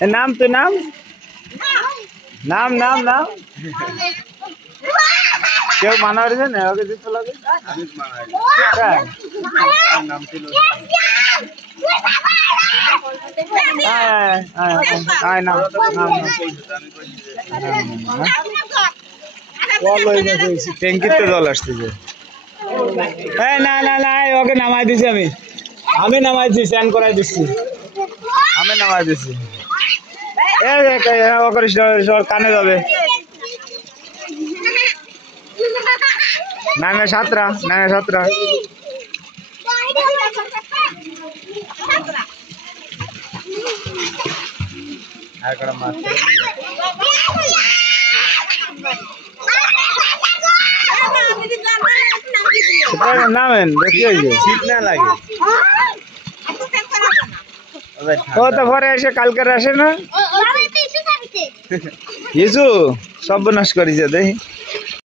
নাম তো নাম নাম নাম নাম কেউ মানা করেছে না ওকে দিতে লাগে নাম ছিল ট্যাঙ্কিতে জল আসতেছে না না না ওকে নামাই দিছি আমি নামাই দিছি স্নান করাই দিচ্ছি আমি নামাই দিছি কানে যাবে না না সাতরা না না সাতরা নামেন দেখি শীত না লাগে ও তো পরে এসে কালকের আসে না ইসু সব নাশ করেছে দেখি